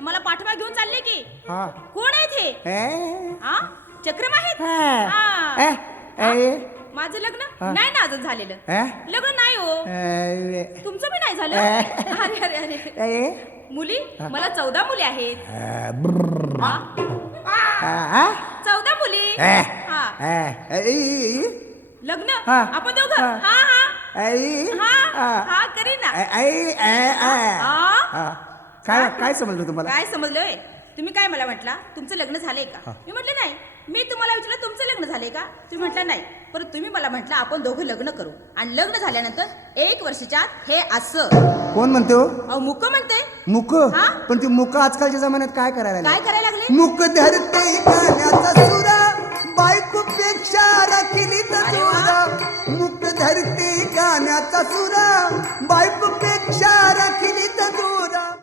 मला पाठवा घेऊन चालले की? हा. कोण आहेत हे? ए. हा? चक्रम आहेत? हा. हा. ए, ए, माझं लग्न. नाही ना अजून झालेलं. ए, लग्न नाही हो. ए, तुमचं बी नाही झालं. अरे अरे अरे. ए, मुली मला चौदा मुली आहेत. हा? चौदा मुली? ए, हा. ए, ए, ए, लग्न? हा. आपण दोघं? हा. हा ए, हा. हा. हा करी ना ए, ए, ए, ए. हा. काय काय समजलं तुम्हाला? काय समजलोय तुम्ही काय मला म्हटला? तुमचं लग्न झालंय का? मी म्हटलं नाही. मी तुम्हाला विचारलं तुमचं लग्न झालंय का? तुम्ही म्हटलं नाही. परत तुम्ही मला म्हटलं आपण दोघं लग्न करू. आणि लग्न झाल्यानंतर एक वर्षाच्या आत हे असं. कोण म्हणतो अहो मुक म्हणते. मुक? हा? पण ती मुक आजकालच्या जमान्यात काय करायला काय? करायला लागले? मुक धरते गाण्याचा सुरा बायको पेक्षा राखिली अरे वा. मुक धरते गाण्याचा सुरा बायको